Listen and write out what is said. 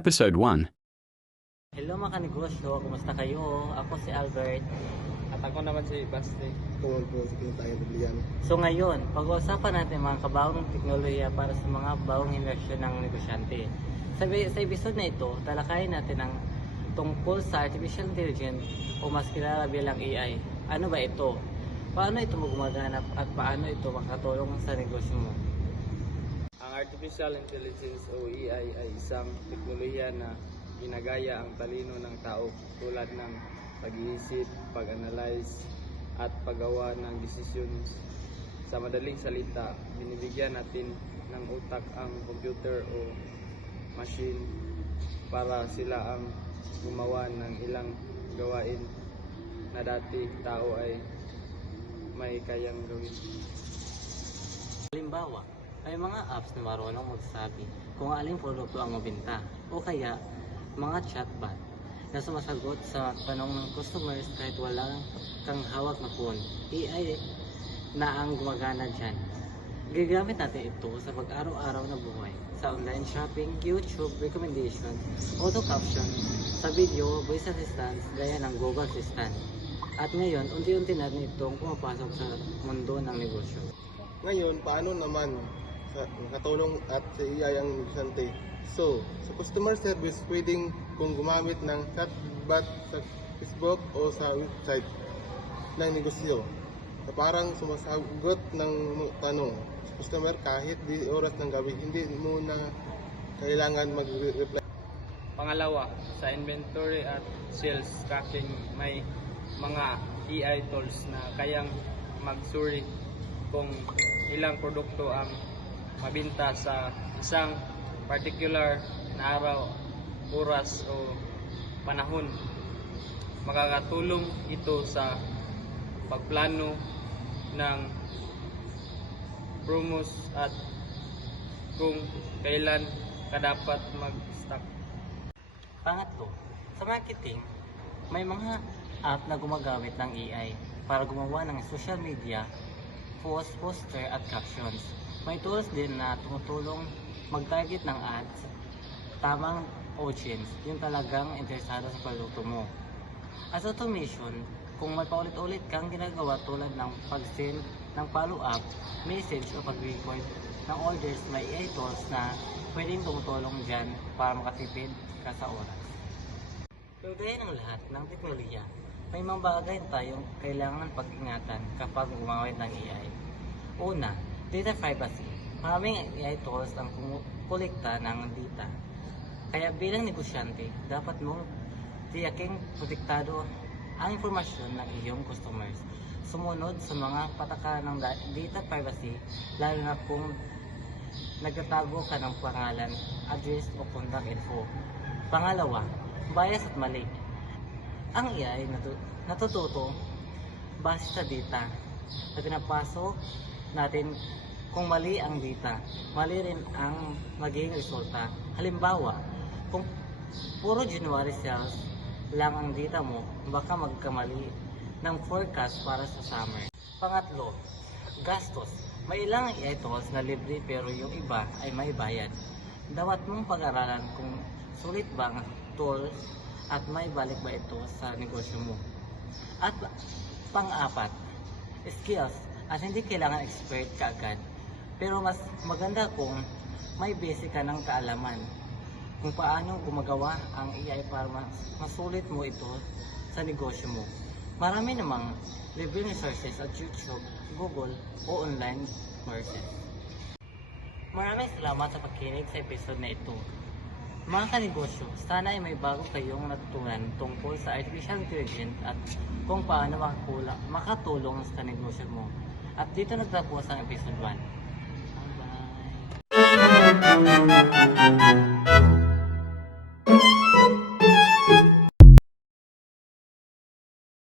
Episode 1. Hello mga kanegosyo, kumusta kayo? Ako si Albert. At ako naman si Basti. Tungkol po sa kinatayang Biblian. So ngayon, pag-uusapan natin mga kabawang teknolohiya para sa mga bawang imersyon ng negosyante. Sa episode na ito, talakayin natin ang tungkol sa Artificial Intelligence o mas kilala bilang AI. Ano ba ito? Paano ito gumaganap at paano ito makatulong sa negosyo mo? Ang Artificial Intelligence o AI ay isang teknolohiya na ginagaya ang talino ng tao tulad ng pag-iisip, pag-analyze, at paggawa ng desisyon. Sa madaling salita, binibigyan natin ng utak ang computer o machine para sila ang gumawa ng ilang gawain na dati tao ay may kayang gawin. Halimbawa, may mga apps na marunong magsabi kung aling produkto ang mabenta o kaya mga chatbot na sumasagot sa tanong ng customers kahit wala kang hawak na phone. AI na ang gumagana dyan. Gagamit natin ito sa pag-araw-araw na buhay, sa online shopping, YouTube, recommendation, auto caption, sa video, voice assistant, gaya ng Google Assistant. At ngayon, unti-unti natin itong pumapasok sa mundo ng negosyo. Ngayon, paano naman nakatulong at sa AI ang negosyante? So, sa customer service, pwedeng kung gumamit ng chatbot sa Facebook o sa website ng negosyo na parang sumasagot ng tanong sa customer kahit di oras ng gabi, hindi mo na kailangan mag-reply. Pangalawa, sa inventory at sales tracking may mga AI tools na kayang magsuri kung ilang produkto ang mabinta sa isang particular na araw, oras o panahon. Makakatulong ito sa pagplano ng promos at kung kailan ka dapat mag-stock. Pangatlo, sa marketing, may mga app na gumagamit ng AI para gumawa ng social media, post, poster at captions. May tools din na tumutulong mag-target ng ads tamang audience, yung talagang interesado sa produkto mo. As automation, kung may paulit-ulit kang ginagawa tulad ng pag-send ng follow-up, message o pag-record ng orders, may AI tools na pwedeng tumutulong dyan para makatipid ka sa oras. Pero gaya ng lahat ng teknolohiya, may mga bagay tayong kailangan pag-ingatan kapag gumamit ng AI. Una, data privacy. Maraming AI tools ang kumulekta ng data. Kaya bilang negosyante, dapat mong tiyaking protektado ang impormasyon ng iyong customers. Sumunod sa mga patakaran ng data privacy, lalo na kung nagtatago ka ng pangalan, address o contact info. Pangalawa, bias at mali. Ang AI natututo base sa data na pinapasok natin. Kung mali ang data, mali rin ang magiging resulta. Halimbawa, kung puro January sales lang ang data mo, baka magkamali ng forecast para sa summer. Pangatlo, gastos. May ilang AI tools na libre pero yung iba ay may bayad. Dapat mong pag-aralan kung sulit ba ang tools at may balik ba ito sa negosyo mo. At pang-apat, skills. At hindi kailangan expert ka agad. Pero mas maganda kung may basic ka ng kaalaman kung paano gumagawa ang AI para masulit mo ito sa negosyo mo. Marami namang libreng resources at YouTube, Google o online courses. Maraming salamat sa pakikinig sa episode na ito. Mga kanegosyo, sana ay may bago kayong natutunan tungkol sa Artificial Intelligence at kung paano makatulong sa negosyo mo. At dito nagtapos ang episode 1. Bye-bye.